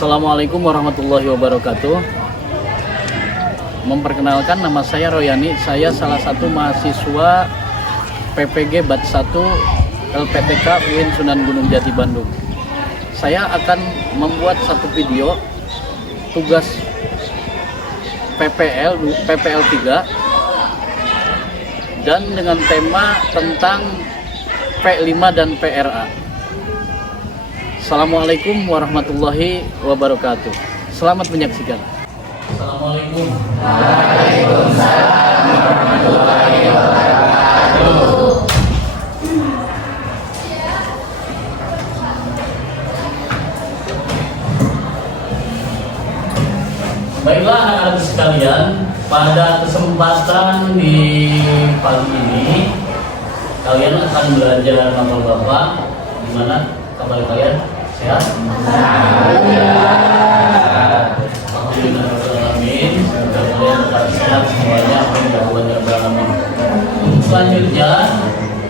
Assalamualaikum warahmatullahi wabarakatuh. Memperkenalkan, nama saya Royani. Saya salah satu mahasiswa PPG Bat 1 LPTK UIN Sunan Gunung Jati Bandung. Saya akan membuat satu video tugas PPL 3 dan dengan tema tentang P5 dan PRA. Assalamualaikum warahmatullahi wabarakatuh. Selamat menyaksikan. Assalamualaikum. Waalaikumsalam warahmatullahi wabarakatuh. Baiklah anak-anak sekalian, pada kesempatan di pagi ini kalian akan belajar nama Bapak. Gimana kabar kalian? Sehat? Alhamdulillah. Alhamdulillahirrahmanirrahim. Semoga kalian tetap sehat semuanya. Alhamdulillahirrahmanirrahim. Selanjutnya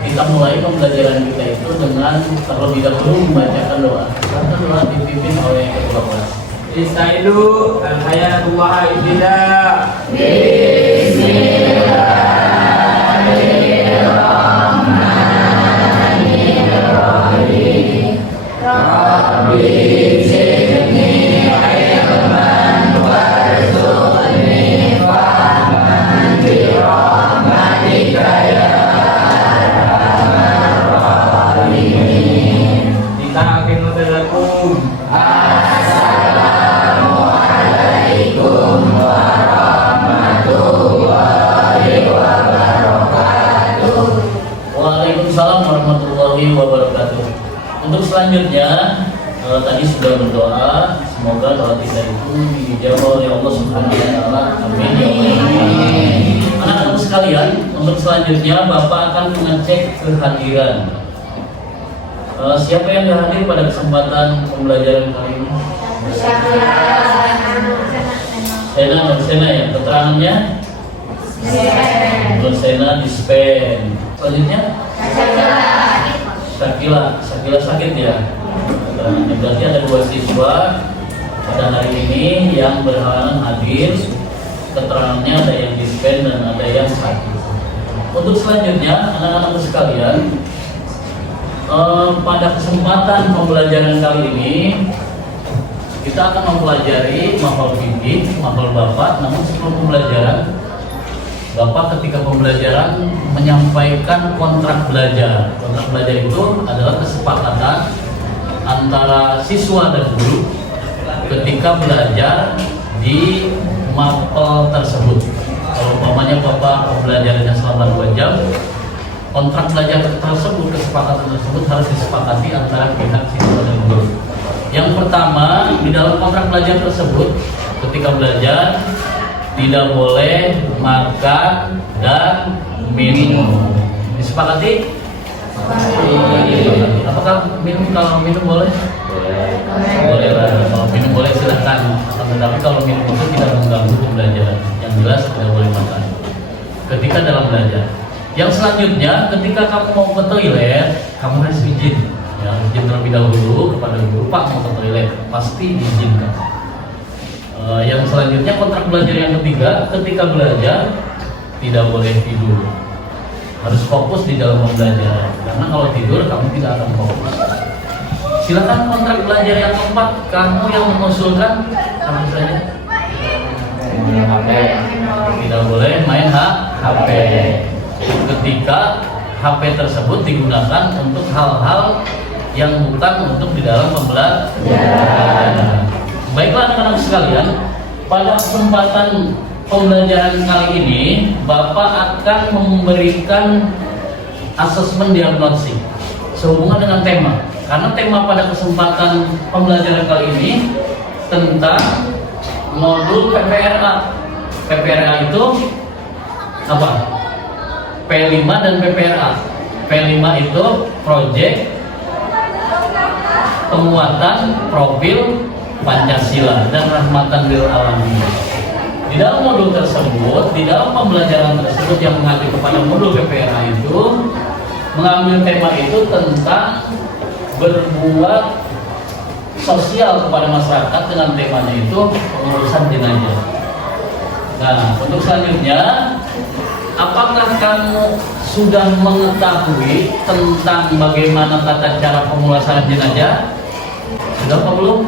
kita mulai pembelajaran kita itu dengan terlebih dahulu membacakan doa. Karena doa dipimpin oleh ketua kelas. Istaidu al-hayatullah ibtidah. Bismillahirrahmanirrahim. Rabbi zidni ilman warzuqni fahman bi rahmatika ya arhamar rahimin. Dita'akin mutalakum. Assalamualaikum warahmatullahi wabarakatuh. Waalaikumsalam warahmatullahi wabarakatuh. Untuk selanjutnya tadi sudah berdoa, semoga doa kita itu dijawab oleh Allah Subhanahu wa taala. Amin ya Allah. Anak-anak sekalian, untuk selanjutnya Bapak akan mengecek kehadiran. Siapa yang hadir pada kesempatan pembelajaran kali ini? Sena ya, keterangannya? Sena dispen. Selanjutnya? Sakila sakit ya. Berarti ada 2 siswa pada hari ini yang berhalangan hadir. Keterangannya ada yang dispen dan ada yang sakit. Untuk selanjutnya anak-anak sekalian, pada kesempatan pembelajaran kali ini kita akan mempelajari mahfal fikih, mahfal Bapak. Namun sebelum pembelajaran, Bapak ketika pembelajaran menyampaikan kontrak belajar. Kontrak belajar itu adalah kesepakatan antara siswa dan guru ketika belajar di mapel tersebut. Kalau umpamanya Bapak pembelajarannya selama 2 jam, kontrak belajar tersebut, kesepakatan tersebut harus disepakati antara pihak siswa dan guru. Yang pertama, di dalam kontrak belajar tersebut, ketika belajar tidak boleh makan dan minum. Disepakati? Apakah minum? Kalau minum boleh? Boleh lah. Kalau minum boleh silahkan. Tetapi kalau minum itu tidak mengganggu pembelajaran. Yang jelas tidak boleh makan ketika dalam belajar. Yang selanjutnya, ketika kamu mau ke toilet, kamu harus izin. Ya, izin terlebih dahulu kepada guru, Pak mau ke toilet, pasti diizinkan. Yang selanjutnya kontrak belajar yang ketiga, ketika belajar tidak boleh tidur, harus fokus di dalam pembelajaran. Karena kalau tidur kamu tidak akan fokus. Silakan kontrak belajar yang keempat, kamu yang mengusulkan sama saja. Tidak boleh main HP. Ketika HP tersebut digunakan untuk hal-hal yang bukan untuk di dalam pembelajaran. Baiklah anak-anak sekalian, pada kesempatan pembelajaran kali ini Bapak akan memberikan asesmen diagnostik sehubungan dengan tema. Karena tema pada kesempatan pembelajaran kali ini tentang modul PPRA. PPRA itu apa? P5 dan PPRA. P5 itu proyek penguatan profil Pancasila dan rahmatan lil alamin. Di dalam modul tersebut, di dalam pembelajaran tersebut yang mengacu kepada modul PPRA itu mengambil tema itu tentang berbuat sosial kepada masyarakat dengan temanya itu pengurusan jenazah. Nah, untuk selanjutnya, apakah kamu sudah mengetahui tentang bagaimana tata cara pemulasaran jenazah? Sudah apa belum?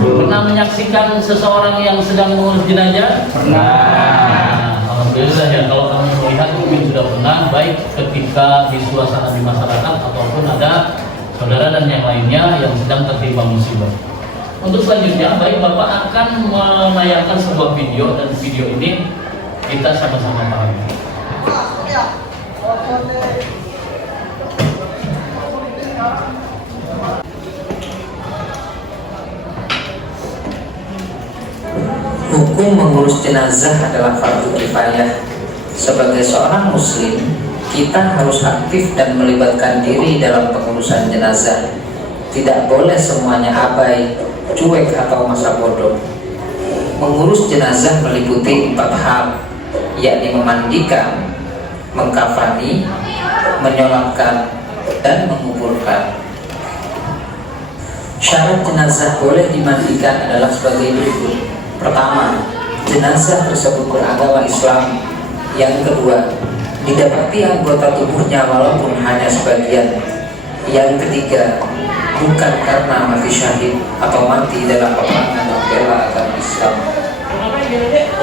Pernah menyaksikan seseorang yang sedang mengurus jenazah? Pernah. Alhamdulillah ya, kalau kamu melihat mungkin sudah pernah, baik ketika di suasana di masyarakat ataupun ada saudara dan yang lainnya yang sedang tertimpa musibah. Untuk selanjutnya, baik Bapak akan menayangkan sebuah video, dan video ini kita sama-sama pahami. Hukum mengurus jenazah adalah fardu kifayah. Sebagai seorang muslim, kita harus aktif dan melibatkan diri dalam pengurusan jenazah. Tidak boleh semuanya abai, cuek atau masa bodoh. Mengurus jenazah meliputi 4 hal, yakni memandikan, mengkafani, menyolatkan, dan menguburkan. Syarat jenazah boleh dimandikan adalah sebagai berikut. Pertama, jenazah tersebut beragama Islam. Yang kedua, didapati anggota tubuhnya walaupun hanya sebagian. Yang ketiga, bukan karena mati syahid atau mati dalam peperangan membela agama Islam.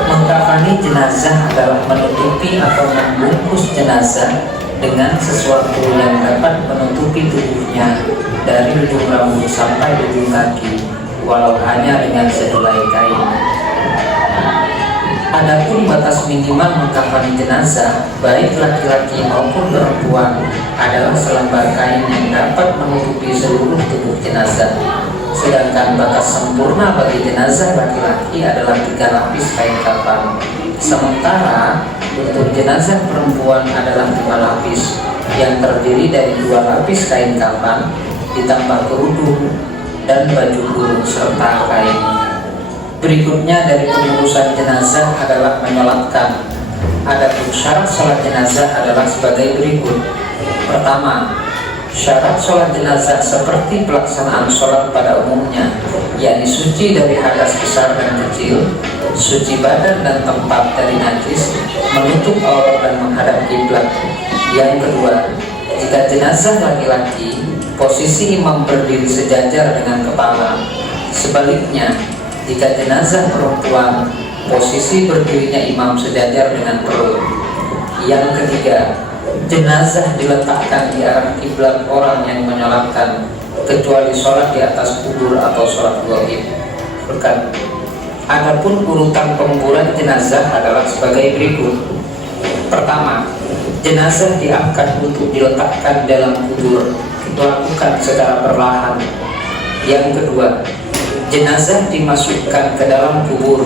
Mengkafani jenazah adalah menutupi atau membungkus jenazah dengan sesuatu yang dapat menutupi tubuhnya dari ujung rambut sampai ujung kaki, walau hanya dengan sehelai kain. Adapun batas minimal mengkafani jenazah, baik laki-laki maupun perempuan, adalah selembar kain yang dapat menutupi seluruh tubuh jenazah. Sedangkan batas sempurna bagi jenazah laki-laki adalah 3 lapis kain kafan. Sementara untuk jenazah perempuan adalah 5 lapis, yang terdiri dari 2 lapis kain kafan ditambah kerudung dan baju kurung serta kain. Berikutnya dari pengurusan jenazah adalah menyolatkan. Adapun syarat sholat jenazah adalah sebagai berikut. Pertama, syarat sholat jenazah seperti pelaksanaan sholat pada umumnya, yakni suci dari hadas besar dan kecil, suci badan dan tempat dari najis, menutup aurat dan menghadap kiblat. Yang kedua, jika jenazah laki-laki, posisi imam berdiri sejajar dengan kepala. Sebaliknya, jika jenazah perempuan, posisi berdirinya imam sejajar dengan perut. Yang ketiga, jenazah diletakkan di arah kiblat orang yang menyolatkan, kecuali sholat di atas kubur atau sholat gaib. Adapun urutan penguburan jenazah adalah sebagai berikut. Pertama, jenazah diangkat untuk diletakkan dalam kubur, dilakukan secara perlahan. Yang kedua, jenazah dimasukkan ke dalam kubur.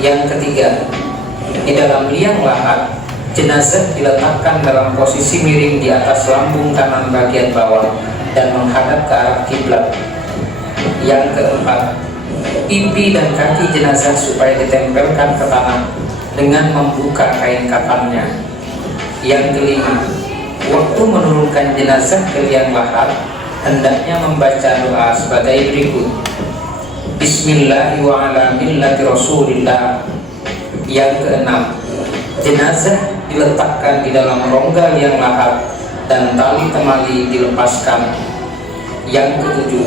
Yang ketiga, di dalam liang lahat, jenazah diletakkan dalam posisi miring di atas lambung kanan bagian bawah dan menghadap ke arah kiblat. Yang keempat, pipi dan kaki jenazah supaya ditempelkan ke tanah dengan membuka kain kafannya. Yang kelima, waktu menurunkan jenazah ke liang lahat, hendaknya membaca doa sebagai berikut. Bismillahi wa ala millati rasulillah. Yang keenam, jenazah diletakkan di dalam rongga liang lahat dan tali temali dilepaskan. Yang ketujuh,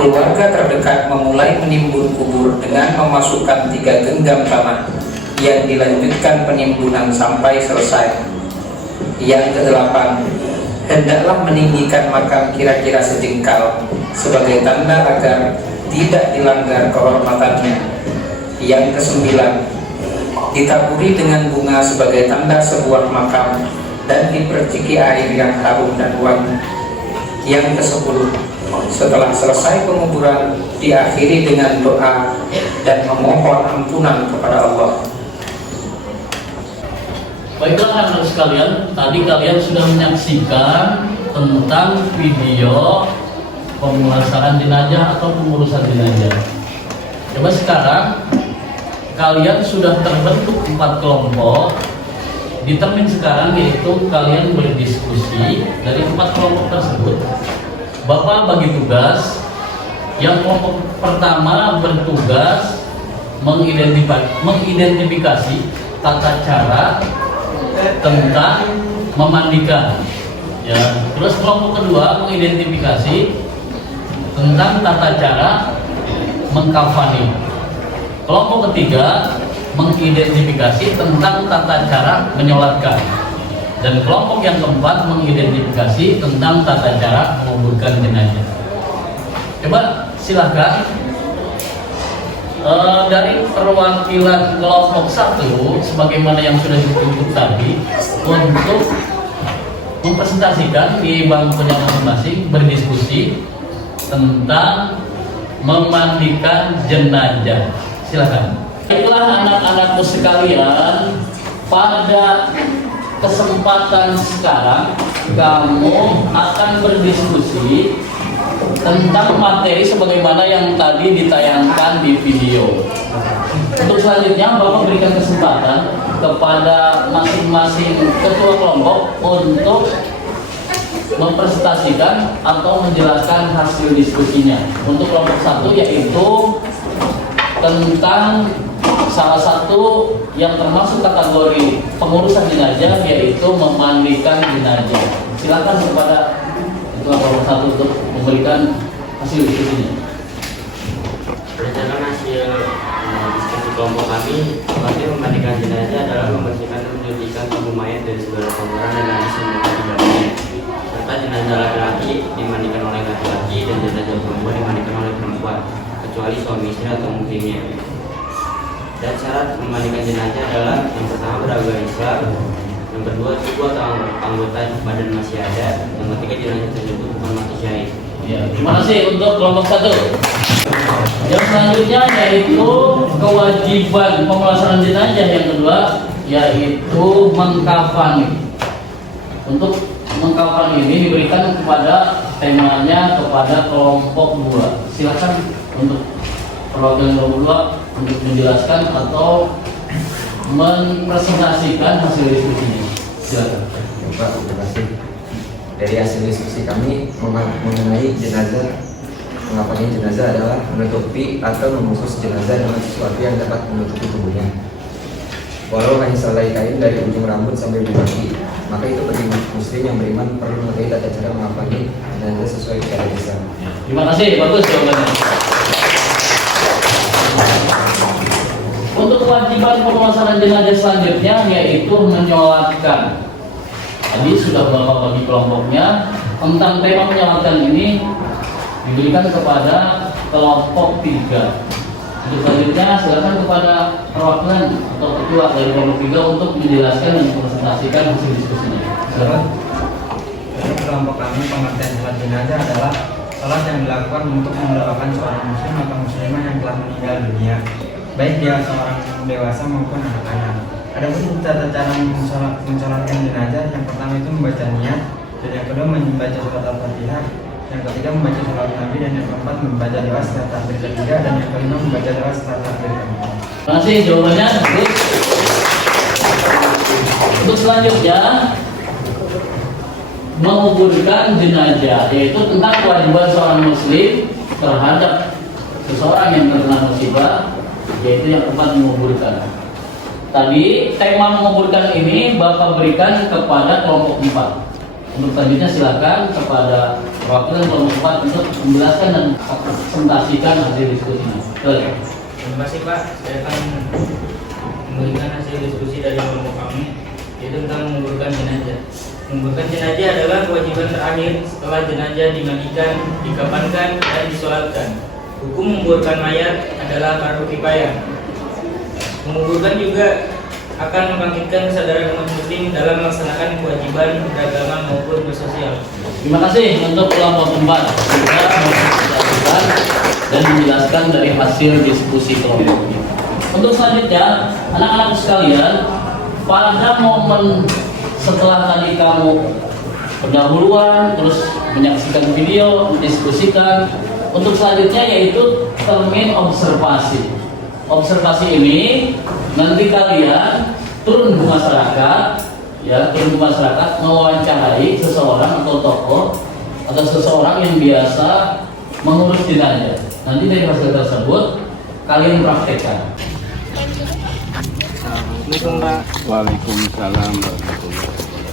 keluarga terdekat memulai menimbun kubur dengan memasukkan 3 genggam tanah yang dilanjutkan penimbunan sampai selesai. Yang kedelapan, hendaklah meninggikan makam kira-kira sejengkal sebagai tanda agar tidak dilanggar kehormatannya. Yang kesembilan, ditaburi dengan bunga sebagai tanda sebuah makam dan diperciki air yang harum dan wangi. Yang kesepuluh, setelah selesai penguburan, diakhiri dengan doa dan memohon ampunan kepada Allah. Baiklah anak-anak sekalian, tadi kalian sudah menyaksikan tentang video pemulasaran jenazah atau pengurusan jenazah. Coba sekarang kalian sudah terbentuk 4 kelompok. Di termin sekarang yaitu kalian berdiskusi dari 4 kelompok tersebut. Bapak bagi tugas Yang kelompok pertama bertugas mengidentifikasi tata cara tentang memandikan. Ya. Terus kelompok kedua mengidentifikasi tentang tata cara mengkafani. Kelompok ketiga mengidentifikasi tentang tata cara menyolatkan. Dan kelompok yang keempat mengidentifikasi tentang tata cara menguburkan jenazah. Coba silahkan dari perwakilan kelompok 1 sebagaimana yang sudah ditunjuk tadi untuk mempresentasikan di bangkunya masing-masing berdiskusi tentang memandikan jenazah. Silakan. Baiklah anak-anakku sekalian, pada kesempatan sekarang kamu akan berdiskusi tentang materi sebagaimana yang tadi ditayangkan di video. Untuk selanjutnya Bapak berikan kesempatan kepada masing-masing ketua kelompok untuk mempresentasikan atau menjelaskan hasil diskusinya. Untuk kelompok 1 yaitu tentang salah satu yang termasuk kategori pengurusan jenazah, yaitu memandikan jenazah. Silakan kepada ketua kelompok 1 untuk memberikan hasil diskusinya. Berdasarkan hasil diskusi kelompok kami, memandikan jenazah adalah membersihkan dan menyucikan tubuh mayat dari segala kotoran dan najis yang melekat di dalamnya. Serta jenazah laki-laki dimandikan oleh laki-laki dan jenazah perempuan dimandikan oleh perempuan, kecuali suami istri atau muhrimnya. Dan syarat memandikan jenazah adalah yang pertama beragama Islam, yang kedua tubuh atau anggota badan masih ada, yang ketiga jenazah tersebut bukan mati syahid. Ya, terima kasih untuk kelompok 1. Yang selanjutnya yaitu kewajiban pemulasaran jenazah yang kedua, yaitu mengkafani. Untuk mengkafani ini diberikan kepada temanya kepada kelompok 2. Silakan untuk perwakilan kelompok 2 untuk menjelaskan atau mempresentasikan hasil diskusinya. Silakan. Pak, terima kasih. Dari hasil diskusi kami mengenai jenazah, mengapanya jenazah adalah menutupi atau membungkus jenazah dengan sesuatu yang dapat menutupi tubuhnya. Walau hanya selai kain dari ujung rambut sampai ujung kaki, maka itu bagi muslim yang beriman perlu mengetahui tata cara mengapanya jenazah sesuai cara Islam. Terima kasih, bagus jawabannya. Untuk kewajiban pemulasaran jenazah selanjutnya yaitu menyolatkan. Tadi sudah Bapak bagi kelompoknya. Tentang tema menyolatkan ini diberikan kepada kelompok 3. Untuk selanjutnya silakan kepada perwakilan atau ketua dari kelompok 3 untuk menjelaskan dan mempresentasikan hasil diskusinya. Silakan. Dari kelompok kami, pengertian sholat jenazah adalah sholat yang dilakukan untuk mendoakan seorang muslim atau muslimah yang telah meninggal dunia, baik dia seorang dewasa maupun anak-anak. Adapun tata cara mensolatkan jenazah, yang pertama itu membaca niat, dan yang kedua membaca surat Al-Fatihah, yang ketiga membaca surat Nabi, dan yang keempat membaca doa setelah takbir ketiga, dan yang kelima membaca doa setelah takbir keempat. Terima kasih jawabannya. Untuk selanjutnya menguburkan jenazah, yaitu tentang kewajiban seorang muslim terhadap seseorang yang terkena musibah, yaitu yang keempat menguburkan. Tadi tema menguburkan ini Bapak berikan kepada kelompok 4. Untuk selanjutnya silakan kepada perwakilan kelompok 4 untuk menjelaskan dan presentasikan hasil diskusinya. Terima kasih Pak, saya akan memberikan hasil diskusi dari kelompok kami, yaitu tentang menguburkan jenazah. Menguburkan jenazah adalah kewajiban terakhir setelah jenazah dimandikan, dikafankan, dan disolatkan. Hukum menguburkan mayat adalah fardu kifayah. Menguburkan juga akan membangkitkan kesadaran umat muslim dalam melaksanakan kewajiban beragama maupun bersosial. Terima kasih untuk kelompok 4 sudah mempresentasikan dan menjelaskan dari hasil diskusi kelompok ini. Untuk selanjutnya, anak-anak sekalian, pada momen setelah tadi kamu pendahuluan, terus menyaksikan video, mendiskusikan, untuk selanjutnya yaitu termin observasi. Observasi ini nanti kalian turun ke masyarakat, ya, turun ke masyarakat mewawancarai seseorang atau tokoh atau seseorang yang biasa mengurus jenazah. Nanti dari hasil tersebut kalian praktekkan. Assalamualaikum Pak. Waalaikumsalam warahmatullahi wabarakatuh.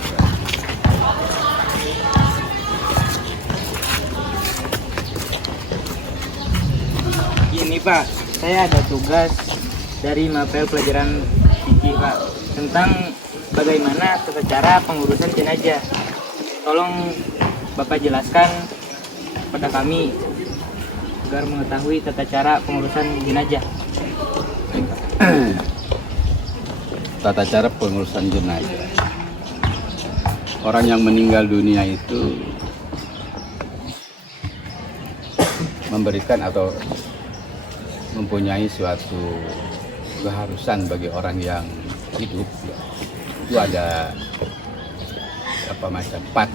Gini Pak, saya ada tugas dari mapel pelajaran fikih Pak tentang bagaimana tata cara pengurusan jenazah. Tolong Bapak jelaskan kepada kami agar mengetahui tata cara pengurusan jenazah. Tata cara pengurusan jenazah. Orang yang meninggal dunia itu memberikan atau mempunyai suatu keharusan bagi orang yang hidup. Itu ada apa macam part.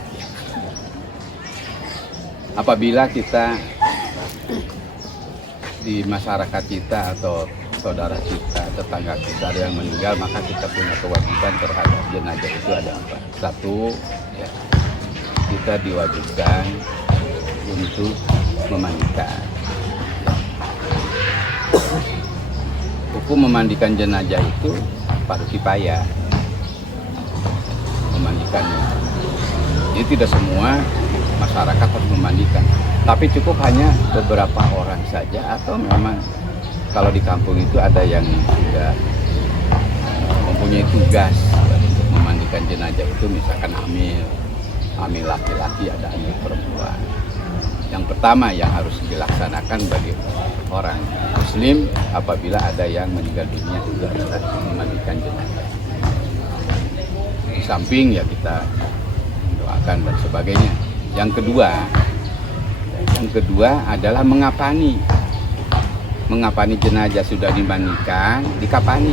Apabila kita di masyarakat kita atau saudara kita, tetangga kita ada yang meninggal, maka kita punya kewajiban terhadap jenazah itu ada apa? Satu, ya, kita diwajibkan untuk memandikan. Hukum memandikan jenazah itu fardu kifayah, memandikannya. Jadi tidak semua masyarakat harus memandikan, tapi cukup hanya beberapa orang saja, atau memang kalau di kampung itu ada yang sudah mempunyai tugas untuk memandikan jenazah itu, misalkan hamil laki-laki, ada hamil perempuan. Yang pertama yang harus dilaksanakan bagi orang muslim apabila ada yang meninggal dunia itu adalah memandikan jenazah. Di samping ya kita doakan dan sebagainya. Yang kedua adalah mengapani jenazah sudah dimandikan, dikapani,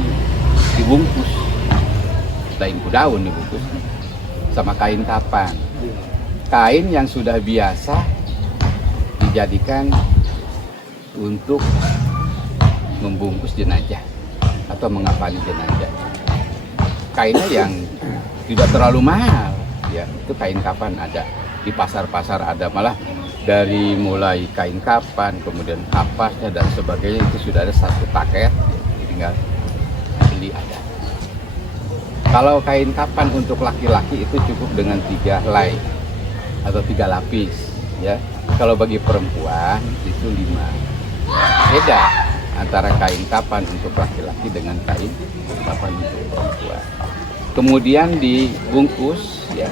dibungkus, lain daun dibungkus sama kain kapan. Kain yang sudah biasa dijadikan untuk membungkus jenazah atau mengapani jenazah. Kainnya yang tidak terlalu mahal, ya itu kain kapan ada di pasar-pasar, ada malah dari mulai kain kapan, kemudian kapasnya dan sebagainya, itu sudah ada satu paket, tinggal beli ada. Kalau kain kapan untuk laki-laki itu cukup dengan 3 helai atau 3 lapis, ya. Kalau bagi perempuan itu 5. Beda antara kain kapan untuk laki-laki dengan kain kapan untuk perempuan. Kemudian dibungkus, ya,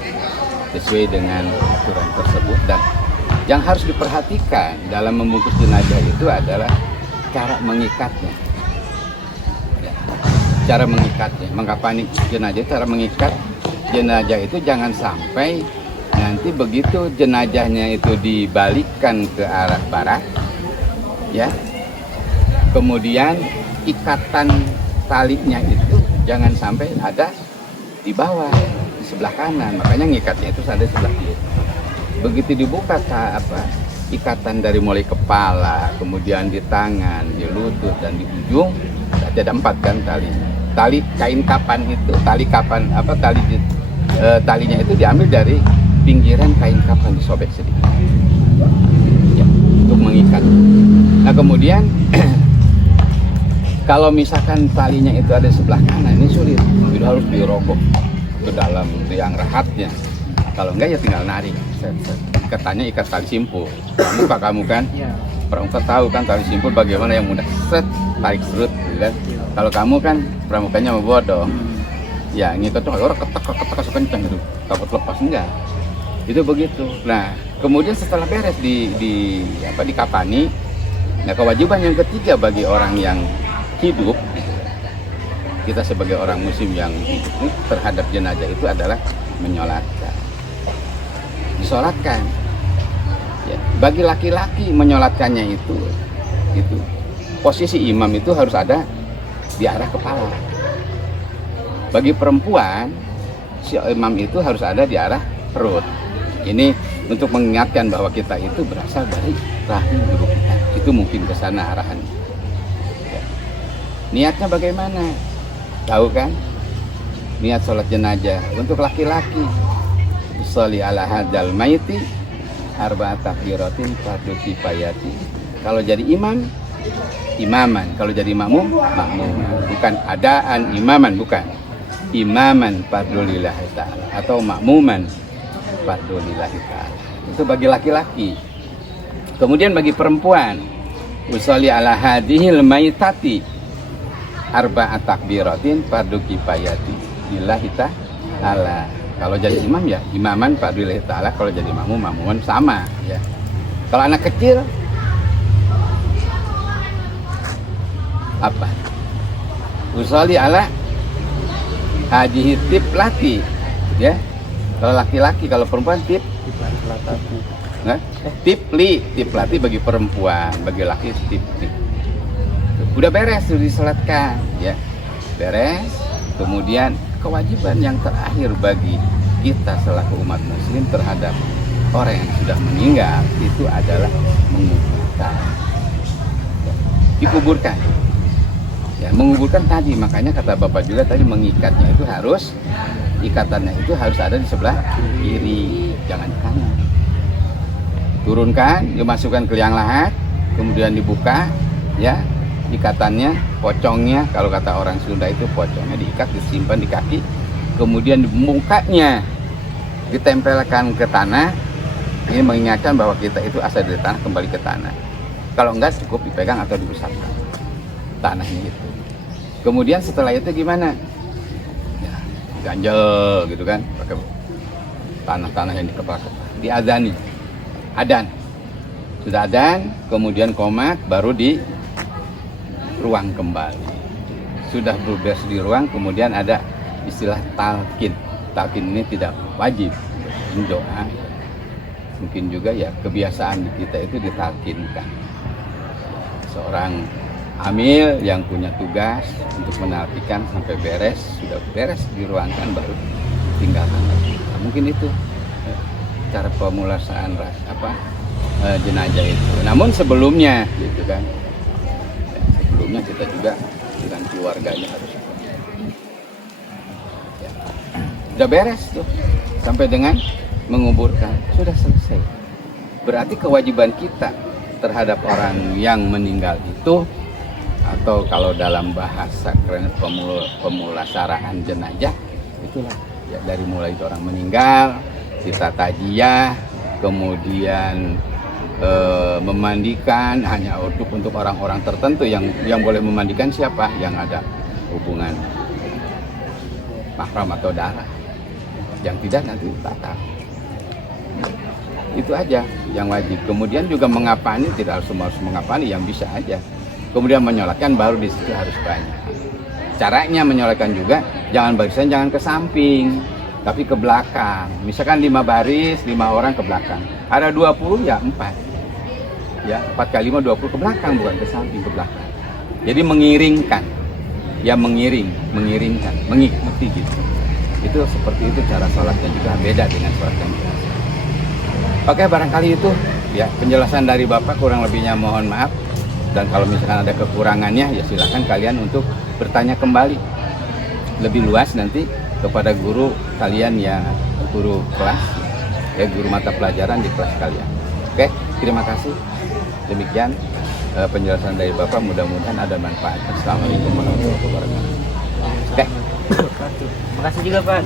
sesuai dengan aturan tersebut. Dan yang harus diperhatikan dalam membungkus jenazah itu adalah cara mengikatnya. Ya, cara mengikatnya, mengapani jenazah, cara mengikat jenazah itu jangan sampai nanti begitu jenazahnya itu dibalikkan ke arah barat, ya, kemudian ikatan talinya itu jangan sampai ada di bawah, di sebelah kanan, makanya ngikatnya itu ada di sebelah kiri. Begitu dibuka ikatan dari mulai kepala, kemudian di tangan, di lutut dan di ujung, berarti ada 4 kan talinya. Tali kain kapan itu, talinya itu diambil dari pinggiran kain kapan, disobek sedikit, ya, untuk mengikat. Nah kemudian kalau misalkan talinya itu ada di sebelah kanan, ini sulit, itu harus dirogoh ke dalam tiang rahatnya. Kalau enggak ya tinggal narik. Ikatannya ikat tali simpul. Kamu kan, pramuka tahu kan tali simpul bagaimana yang mudah, tarik serut, gitu kan. Kalau kamu kan pramukanya mau bodoh, ya ngikat tuh orang ketek kencang gitu, takut lepas, enggak. Itu begitu. Nah kemudian setelah beres dikapani, nah kewajiban yang ketiga bagi orang yang hidup, kita sebagai orang muslim yang hidup terhadap jenazah itu adalah menyolatkan, disolatkan. Ya, bagi laki-laki menyolatkannya itu posisi imam itu harus ada di arah kepala. Bagi perempuan si imam itu harus ada di arah perut. Ini untuk mengingatkan bahwa kita itu berasal dari rahim ibu kita. Itu mungkin ke sana arahan. Ya. Niatnya bagaimana? Tahu kan? Niat sholat jenazah untuk laki-laki. Sholli ala hadzal maiti arba'at takbiratin fardu kifayati Kalau jadi imam, imaman. Kalau jadi makmum, makmuman. Bukan adaan imaman, bukan. Imaman fardhulillahi ta'ala atau makmuman fardhulillahi ta'ala. Itu bagi laki-laki. Kemudian bagi perempuan, usolli ala hadhil maitati arba'at takbiratin fardu kifayati lillahi ta'ala. Kalau jadi imam ya imaman fardhulillahi ta'ala, kalau jadi makmum makmuman sama ya. Kalau anak kecil apa? Usolli ala hadhihi tiplati ya. Kalau laki-laki, kalau perempuan tiplati bagi perempuan, bagi laki tipli. Udah beres, sudah disalatkan ya. Beres. Kemudian kewajiban yang terakhir bagi kita selaku umat muslim terhadap orang yang sudah meninggal itu adalah menguburkan. Dikuburkan. Ya, menguburkan tadi, makanya kata Bapak juga tadi mengikatnya itu harus, ikatannya itu harus ada di sebelah kiri, jangan di kanan. Turunkan, dimasukkan ke liang lahat, kemudian dibuka, ya, ikatannya, pocongnya, kalau kata orang Sunda itu pocongnya diikat, disimpan di kaki, kemudian di mukanya ditempelkan ke tanah. Ini mengingatkan bahwa kita itu asal dari tanah kembali ke tanah. Kalau enggak cukup dipegang atau diusapkan tanahnya itu. Kemudian setelah itu gimana? Ya, ganjel gitu kan, pakai tanah-tanah yang dikepala-kepala. Diadzani, adan. Sudah adan, kemudian qomat, baru di ruang kembali. Sudah beres di ruang, kemudian ada istilah talqin. Talqin ini tidak wajib, doa. Mungkin juga ya kebiasaan di kita itu ditalkinkan. Seorang hamil yang punya tugas untuk menalkikan sampai beres, sudah beres diruangkan baru tinggalkan lagi. Nah, mungkin itu cara pemulasaan jenazah itu. Namun sebelumnya gitu kan, ya, sebelumnya kita juga dengan keluarganya harus ya. Udah beres tuh sampai dengan menguburkan, sudah selesai. Berarti kewajiban kita terhadap orang yang meninggal itu, atau kalau dalam bahasa keren pemulasaraan jenazah, itulah ya, dari mulai itu orang meninggal, kita tajiah, kemudian memandikan hanya untuk orang-orang tertentu yang boleh memandikan siapa? Yang ada hubungan mahram atau darah. Yang tidak nanti batal. Itu aja yang wajib. Kemudian juga mengapani, tidak harus mengapani, yang bisa aja. Kemudian menyolatkan baru di situ harus banyak. Caranya menyolatkan juga jangan barisan, jangan ke samping, tapi ke belakang. Misalkan 5 baris, 5 orang ke belakang. Ada 20 ya 4. Ya, 4 kali 5 20 ke belakang, bukan ke samping, ke belakang. Jadi mengiringkan. Ya mengiringkan, mengikuti gitu. Itu seperti itu cara sholatnya, juga beda dengan sholat yang biasa. Oke, barangkali itu ya penjelasan dari Bapak, kurang lebihnya mohon maaf. Dan kalau misalkan ada kekurangannya ya silakan kalian untuk bertanya kembali lebih luas nanti kepada guru kalian yang guru kelas, ya guru mata pelajaran di kelas kalian. Oke, terima kasih. Demikian penjelasan dari Bapak, mudah-mudahan ada manfaat. Assalamualaikum warahmatullahi wabarakatuh. Oke. Terima kasih juga Pak.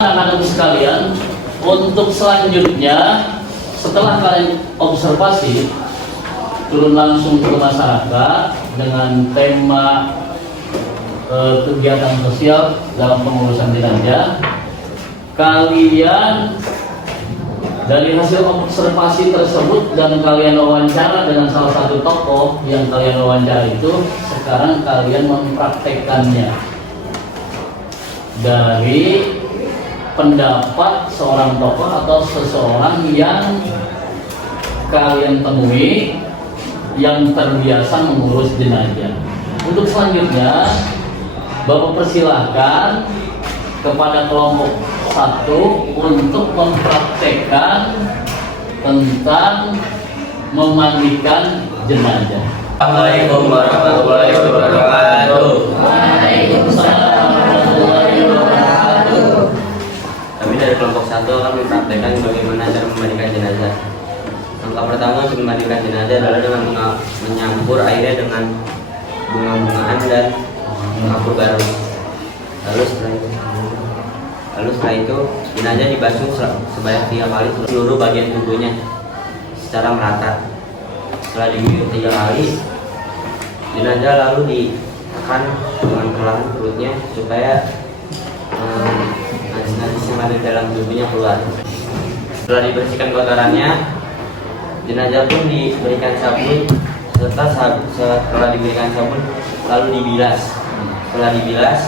Anak-anak sekalian, untuk selanjutnya setelah kalian observasi turun langsung ke masyarakat dengan tema kegiatan sosial dalam pengurusan jenazah, kalian dari hasil observasi tersebut dan kalian wawancara dengan salah satu tokoh yang kalian wawancara itu, sekarang kalian mempraktekkannya dari pendapat seorang tokoh atau seseorang yang kalian temui yang terbiasa mengurus jenazah. Untuk selanjutnya, Bapak persilahkan kepada kelompok 1 untuk mempraktekkan tentang memandikan jenazah. Assalamualaikum warahmatullahi wabarakatuh. Waalaikumsalam warahmatullahi wabarakatuh. dari kelompok 1 akan mempraktekkan bagaimana cara memandikan jenazah. Langkah pertama untuk memandikan jenazah adalah dengan menyampur airnya dengan bunga-bungaan dan kapur garam. Lalu setelah itu jenazah dibasuh sebanyak 3 kali seluruh bagian tubuhnya secara merata. Setelah diguyur 3 kali, jenazah lalu ditekan dengan perlahan perutnya supaya najis yang ada dalam tubuhnya keluar. Setelah dibersihkan kotorannya, jenazah pun diberikan sabun setelah diberikan sabun lalu dibilas. Setelah dibilas,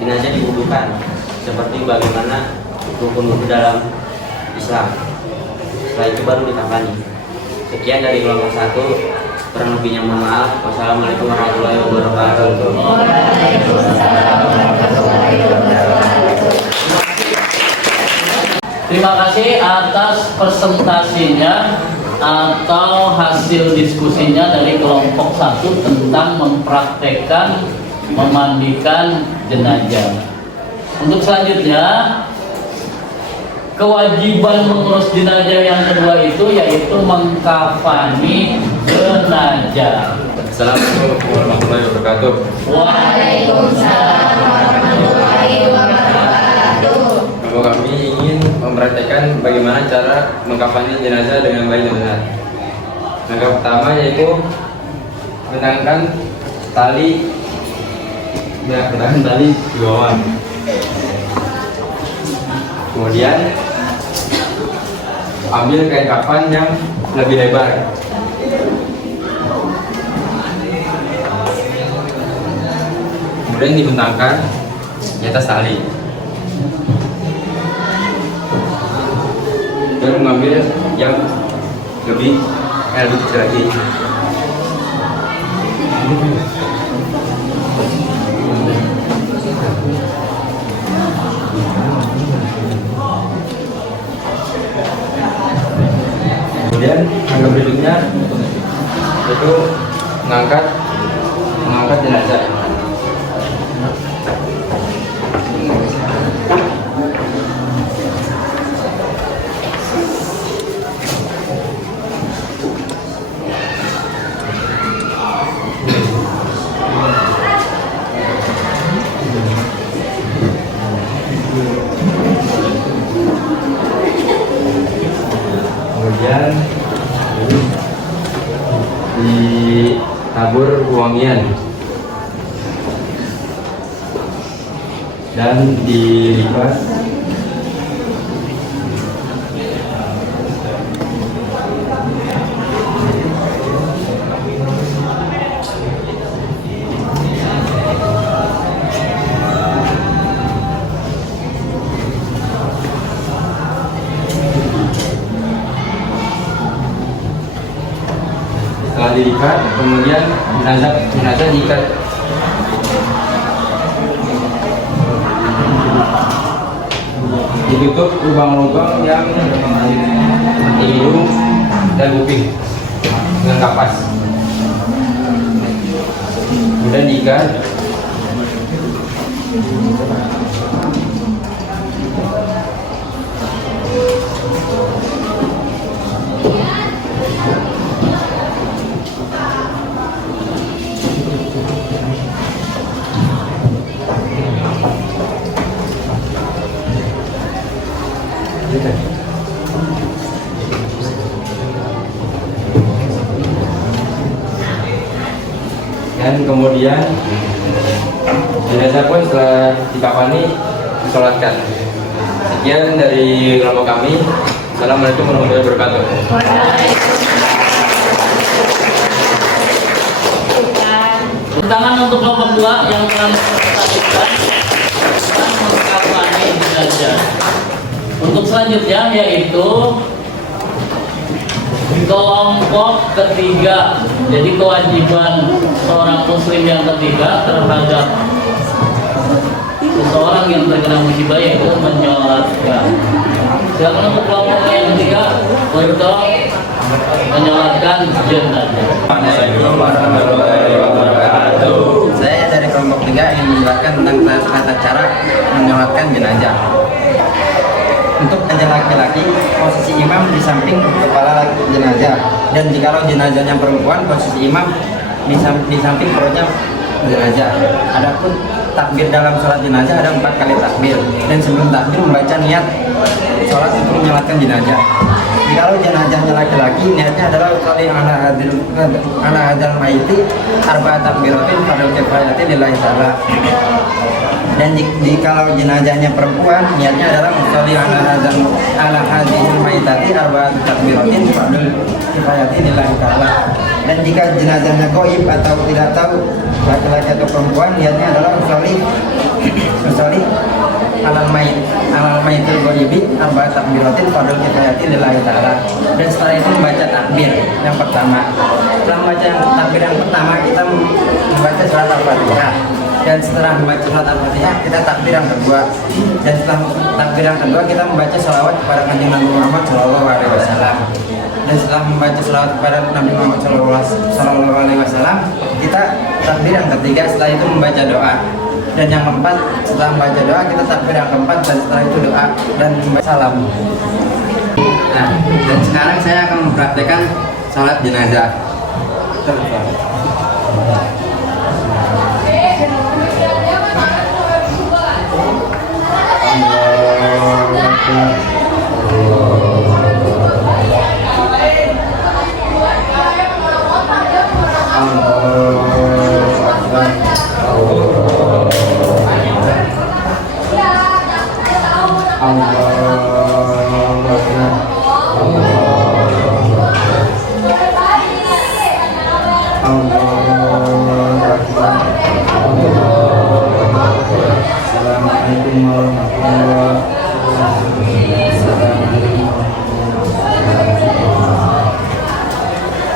jenazah diwudukan seperti bagaimana rukun wudu dalam Islam. Setelah itu baru dikafani. Sekian dari kelompok 1. Kurang lebihnya mohon maaf. Wassalamualaikum warahmatullahi wabarakatuh. Terima kasih atas presentasinya atau hasil diskusinya dari kelompok 1 tentang mempraktekkan memandikan jenazah. Untuk selanjutnya, kewajiban mengurus jenazah yang kedua itu yaitu mengkafani jenazah. Assalamualaikum warahmatullahi wabarakatuh. Waalaikumsalam warahmatullahi wabarakatuh. Kami ingin mempraktekkan bagaimana cara mengkafani jenazah dengan baik dan benar. Langkah pertama yaitu menangkan tali di bawah. Kemudian ambil kain kafan yang lebih lebar. Kemudian dibentangkan di atas tali. Dan mengambil yang lebih kecil lagi. Kemudian langkah berikutnya itu mengangkat jenazah. Kemudian ditabur wangian dan dilipat setelah diikat, kemudian jenazah diikat ditutup lubang-lubang yang di hidung dan kuping dengan kapas, kemudian diikat. Dan kemudian jenazah pun setelah dikafani disolatkan. Sekian dari kelompok kami. Assalamualaikum warahmatullahi wabarakatuh. Tangan untuk kelompok 2 yang telah dipresentasikan tentang mengkafani jenazah. Untuk selanjutnya yaitu kelompok ketiga. Jadi kewajiban seorang muslim yang ketiga terhadap seseorang yang terkena musibah yaitu menyolatkan. Silakan untuk kelompok yang ketiga untuk menyolatkan jenazah. Assalamualaikum warahmatullahi wabarakatuh. Saya dari kelompok 3 ingin menjelaskan tentang tata cara menyolatkan jenazah. Untuk jenazah laki-laki, posisi imam di samping kepala jenazah, dan jikalau jenazahnya perempuan, posisi imam di samping perutnya jenazah. Adapun takbir dalam sholat jenazah ada 4 kali takbir, dan sebelum takbir membaca niat sholat untuk menyolatkan jenazah. Jikalau jenazahnya laki-laki, niatnya adalah usolli ala hadzal mayyiti arba'at takbiratin fardhu kifayati lillahi ta'ala. Dan jikalau jenazahnya perempuan, niatnya adalah usolli ala hadzal mayyitati arba'at takbiratin fardhu kifayati lillahi ta'ala. Dan jika jenazahnya gaib atau tidak tahu laki-laki atau perempuan, niatnya adalah usolli alal maitil ghaibi arba'at takbiratin fardhu kifayati lillahi ta'ala. Dan setelah itu membaca takbir yang pertama. Setelah membaca takbir yang pertama, kita membaca surat Al-Fatihah. Dan setelah membaca surat Al-Fatihah, kita takbir yang kedua. Dan setelah takbir yang kedua, kita membaca sholawat kepada Kanjeng Nabi Muhammad SAW. Dan setelah membaca sholawat kepada Nabi Muhammad SAW, kita takbir yang ketiga. Setelah itu membaca doa. Dan yang keempat, setelah membaca doa, kita takbir yang keempat, dan setelah itu doa dan membaca salam. Nah, dan sekarang saya akan mempraktekkan sholat jenazah.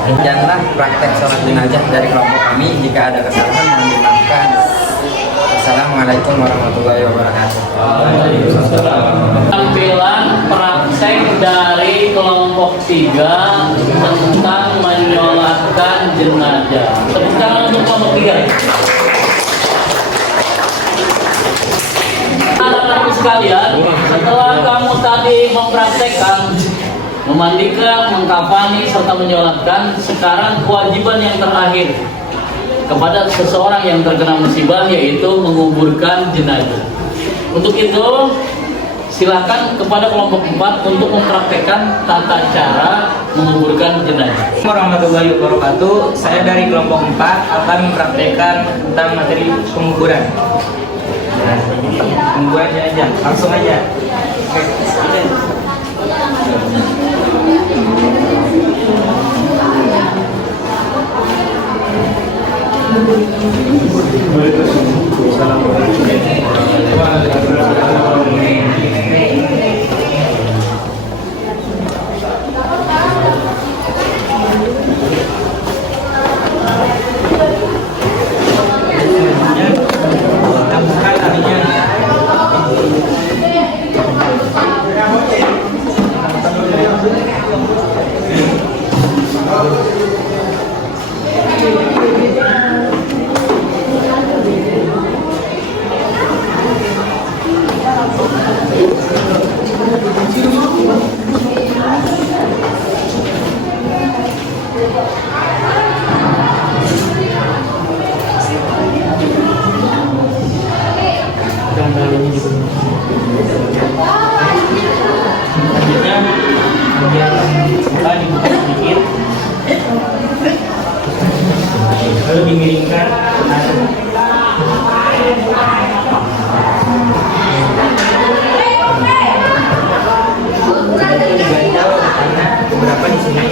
Demikianlah praktek sholat jenazah dari kelompok kami. Jika ada kesalahan, mohon dimaafkan. Assalamualaikum warahmatullahi wabarakatuh. Tampilan praktek dari kelompok 3 tentang menyolatkan jenazah. Tepuk tangan untuk kelompok 3. Anak-anak sekalian, setelah kamu tadi mempraktekkan memandikan, mengkafani, serta menyolatkan, sekarang kewajiban yang terakhir kepada seseorang yang terkena musibah, yaitu menguburkan jenazah. Untuk itu, silakan kepada kelompok 4 untuk mempraktekkan tata cara menguburkan jenazah. Warahmatullahi wabarakatuh. Saya dari kelompok 4 akan mempraktekkan tentang materi penguburan. Penguburan jenazah, langsung aja. Selanjutnya bagian sebelah dibuka sedikit, lalu dimiringkan ke kanan. Itu diganjal karena beberapa di sini.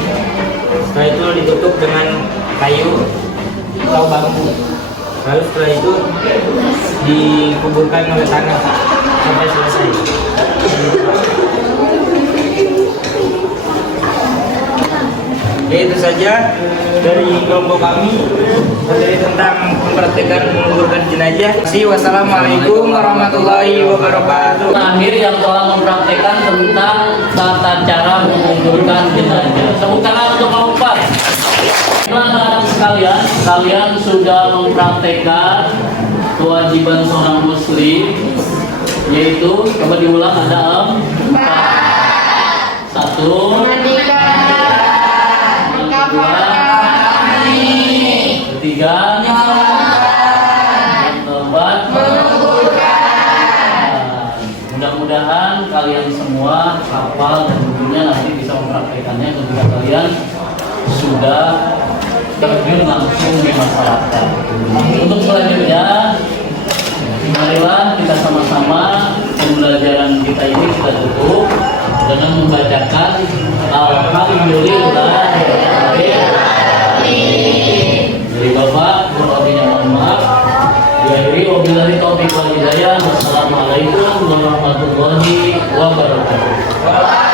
Setelah itu ditutup dengan kayu atau bambu. Lalu setelah itu dikuburkan oleh tanah sampai selesai. Ya, itu saja dari kelompok kami materi tentang mempraktekkan menguburkan jenazah. Wassalamualaikum warahmatullahi wabarakatuh. Terakhir yang telah mempraktekkan tentang tata cara menguburkan jenazah. Tepuk tangan untuk kelompok 4. Anak-anak sekalian, kalian sudah mempraktekkan kewajiban seorang muslim, yaitu coba diulang, ada 4 Satu. Dua. Ketiga. Keempat. Mudah-mudahan kalian semua hafal dan tentunya nanti bisa mempraktekannya ketika kalian sudah terjun langsung di masyarakat. Untuk selanjutnya, marilah kita sama-sama pembelajaran kita ini kita tutup dengan membacakan Alhamdulillah dari Bapak berartinya mohon maaf. Diakhiri wabillahi taufiq wal hidayah. Wassalamualaikum warahmatullahi wabarakatuh.